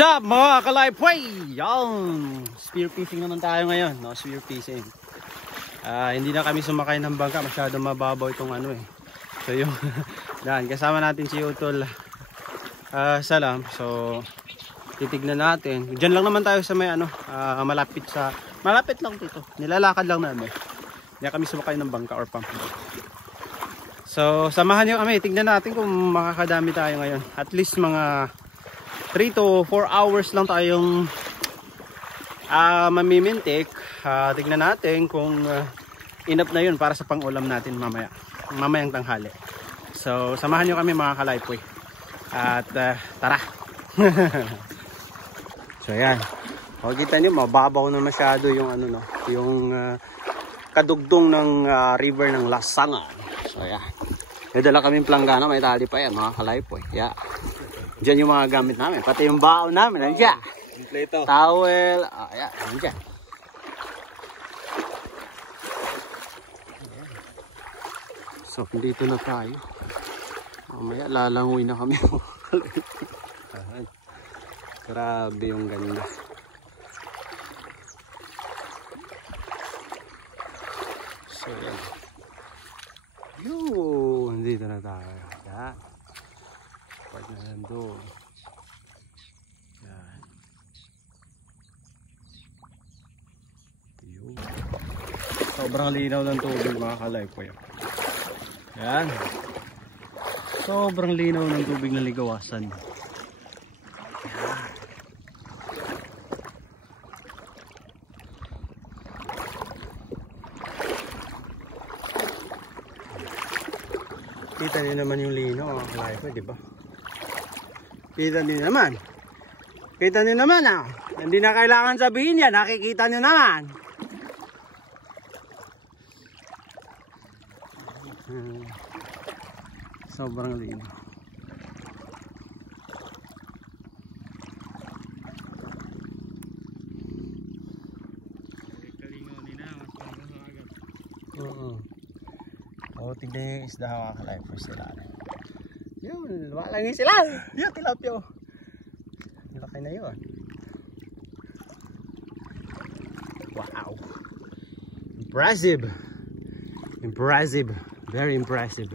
What's up mga kalipway? Yan! Spear fishing naman tayo ngayon, no? Spear fishing. Hindi na kami sumakay ng bangka, masyadong mababaw itong ano eh. So yung yan, kasama natin si Utol Salam. So titignan natin. Diyan lang naman tayo sa may ano, malapit lang dito. Nilalakad lang namin. Hindi kami sumakay ng bangka or pump. So samahan niyo kami, tignan natin kung makakadami tayo ngayon. At least mga 3 to 4 hours lang tayong mamimintik. Tignan natin kung enough na yun para sa pang-ulam natin mamayang tanghali. So samahan nyo kami mga kalipway. At tara. So yan, makikita nyo mababaw na masyado yung ano, no, yung kadugdong ng river ng Lasangan. So yan, may dala kaming planggana, may tali pa yan mga kalipway. Yeah. Diyan yung mga gamit namin, pati yung baon namin, nandiyan. Kompleto. Towel, ayan, nandiyan. So, dito na tayo. Mamaya, lalangoy na kami. Grabe yung ganda. So, yan. Yun, dito na tayo. Yan. Part na nandun. Yan. Yun. Sobrang linaw ng tubig mga kalipway. Yan. Sobrang linaw ng tubig na ligawasan. Yan. Kita niyo naman yung linaw mga kalipway, di ba? Kita nyo naman. Kita nyo naman ah. Hindi na kailangan sabihin yan. Nakikita nyo naman. Sobrang lino. Oo. Tignan yung isda mga kalipway sila. Yun, wala nga sila. Yun, tilapia. Malaki na yun. Wow. Impressive. Impressive. Very impressive.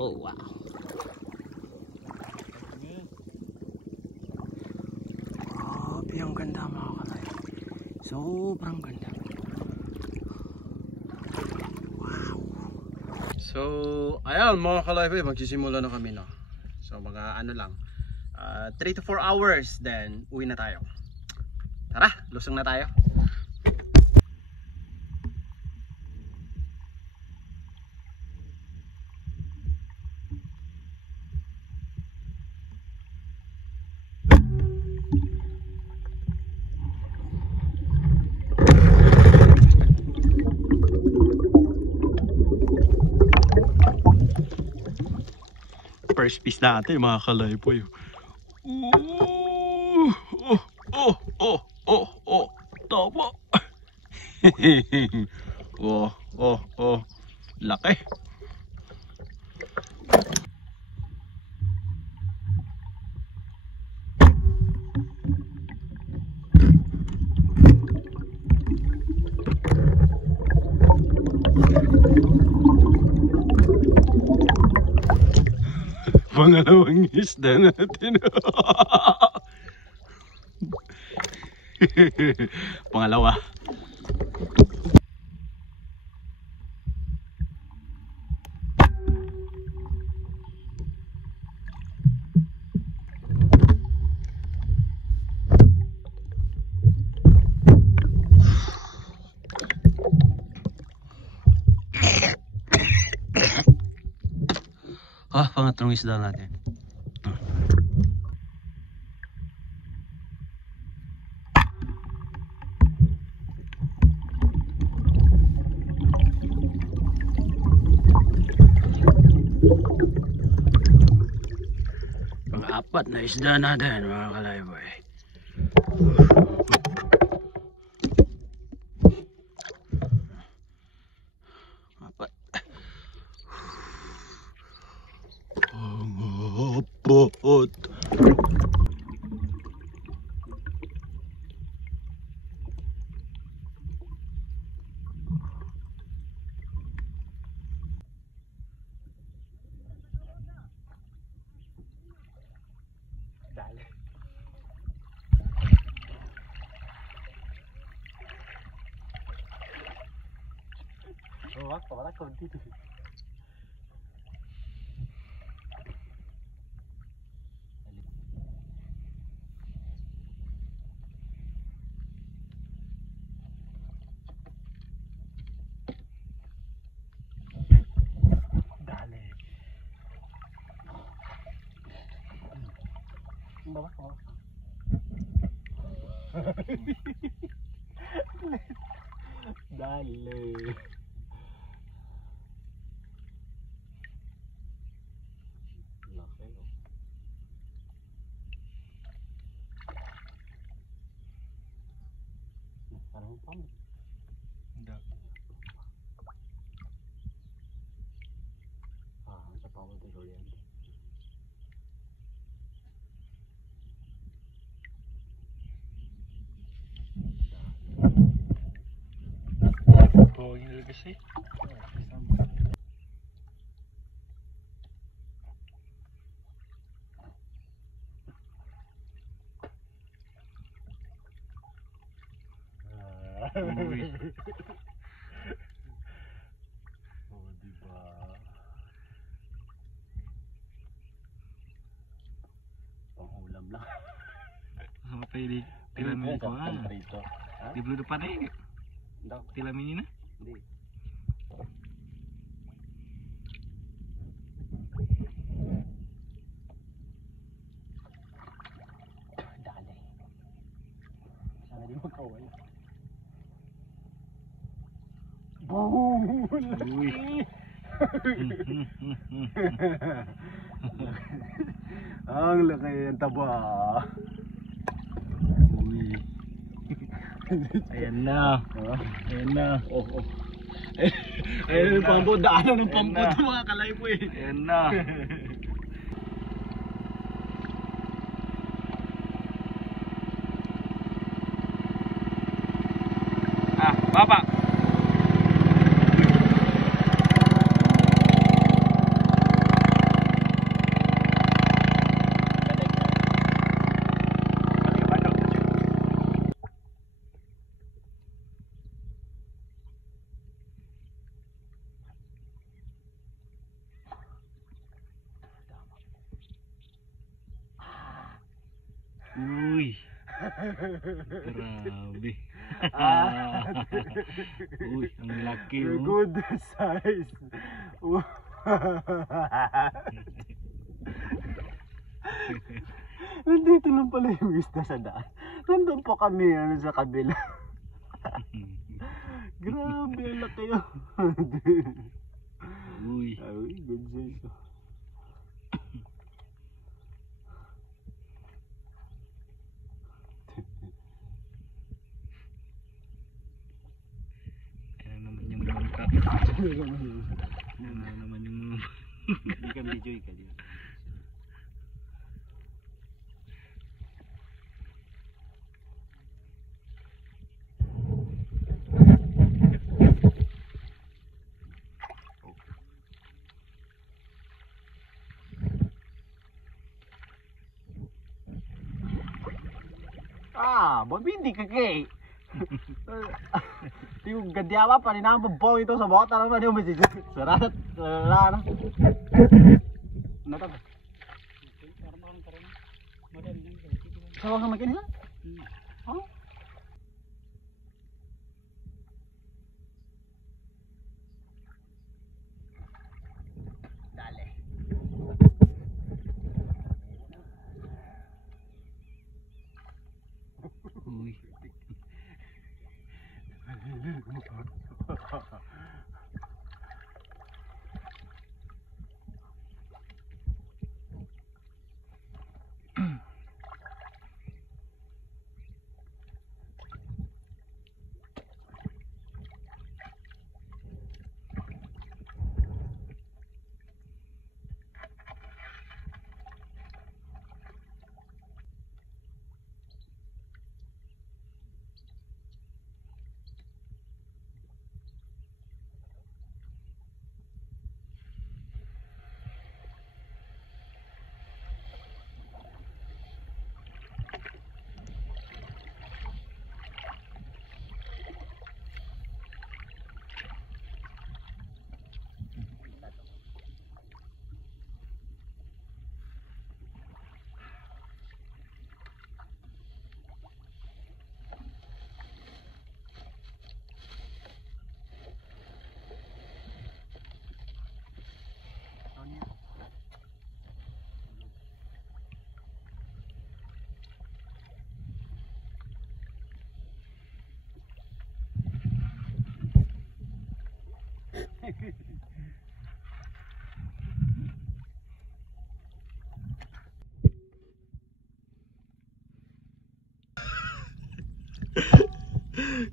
Oh, wow. Oh, yung ganda mga kalay. Sobrang ganda. So, ayan mga kalipway, magsisimula na kami, no. So, mga ano lang, 3 to 4 hours, then uwi na tayo. Tara, lusong na tayo. First piece natin mga kalipway. Tama. Laki. Pangalawang isda natin. Pangalawa. Pangatlong isda natin. Pang-apat na isda natin mga kalipway. Apat. Bawak pa wala konti dito. Dali. Bawak pa. Dali. Laki, no? Parang pam. Hindi. Sa pam ito yan. Oh, ini kasi. Uy. Oh, diba? Pang-ulam lang. Sama pwede tilamin ko ah. Di belum depan eh. Tilamin ini. Hindi. Dali. Sana di magkawala. Boom! Uy. Ang laki ang taba. Uy. Ayan na. Ayan na. Oh. Ayun yung pampo, daanan ng pampo Ayan na. ito mga kalay po eh. Ayan na. Ah, baba. Uy. Grabe. Uy, ang laki oh. Good size. Nandito lang pala yung isda sa daan. Nandun pa kami sa kabila. Grabe, ang laki yun. Uy. Ay, good size. Ayan naman yung bangka. Ayan naman yung Hindi ka medyo ka din. Hindi ka kay. Yung gandiyawa pa rin ang babaw ito sa bawat alam na yung masjid. Sarat, sarara. Nata. Sama sama kini ha? Oh. Dale. uy.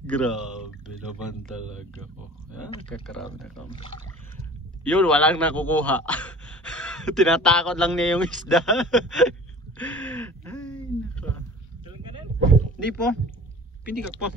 Grabe naman talaga. Oh, kakarami na kami. Yun, walang nakukuha. Tinatakot lang niya yung isda. Ay, nako. Hindi po. Pindigak po.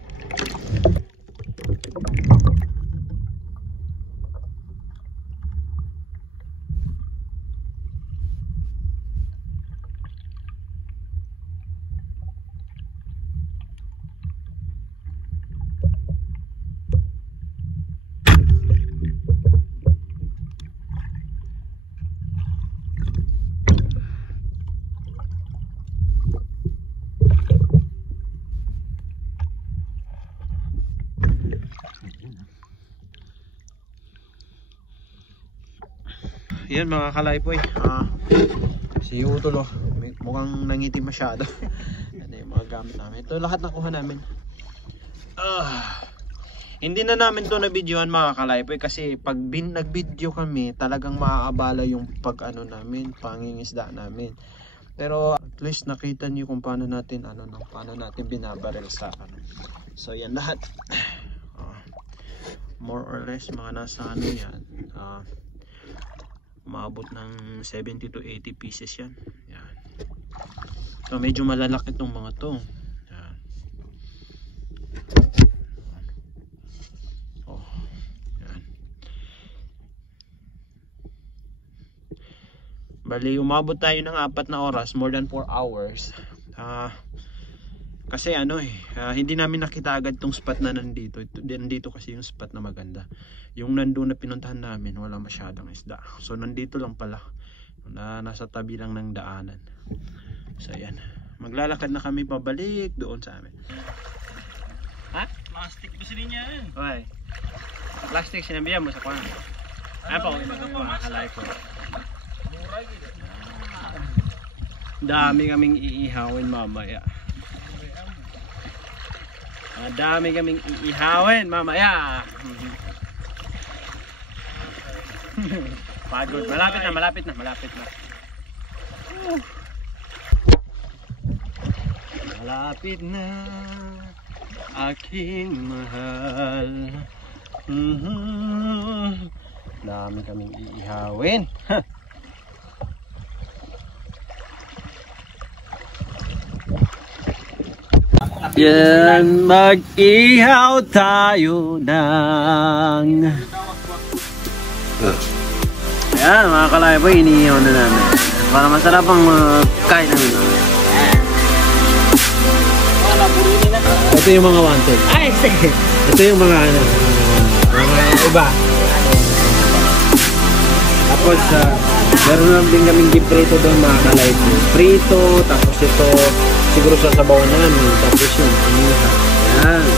Yan mga kalaypoy, si Utol mukhang nangitim masyado. Yan yung mga gamit namin. Ito lahat nakuha namin. Hindi na namin to na videohan mga kalaypoy kasi pag nag-video kami talagang maaabala yung pag-ano namin, pangingisda namin. Pero at least nakita niyo kung paano natin paano natin binabaril sa So yan lahat. More or less mga nasa yan. Maabot ng 70 to 80 pieces yan. Yan. So medyo malalaki itong mga to. Yan. Oh. Yan. Bali umabot tayo ng 4 na oras, more than 4 hours. Kasi hindi namin nakita agad tong spot na nandito. Nandito kasi yung spot na maganda. Yung nandun na pinuntahan namin, wala masyadong isda. So nandito lang pala. Nasa tabi lang ng daanan. So yan. Maglalakad na kami pabalik doon sa amin. Ha? Plastic ba sila niya yan? Okay. Plastic sinabihan mo sa kwan. Ano pa kung makakalay ko. Dami kaming iihawin mamaya. Madami kaming iihawin mamaya. Pagod. Malapit na. Malapit na aking mahal. Dami kaming iihawin. Yan, mag-ihaw tayo ng Ayan mga kalayboy, iniihaw na namin para masarap ang kain namin. Ito yung mga wanted. Ito yung mga mga iba. Tapos meron lang din kaming giprito doon mga kalayboy. Prito, tapos ito siguro sasabawan namin. Tapos yun, inihaw. Ayan.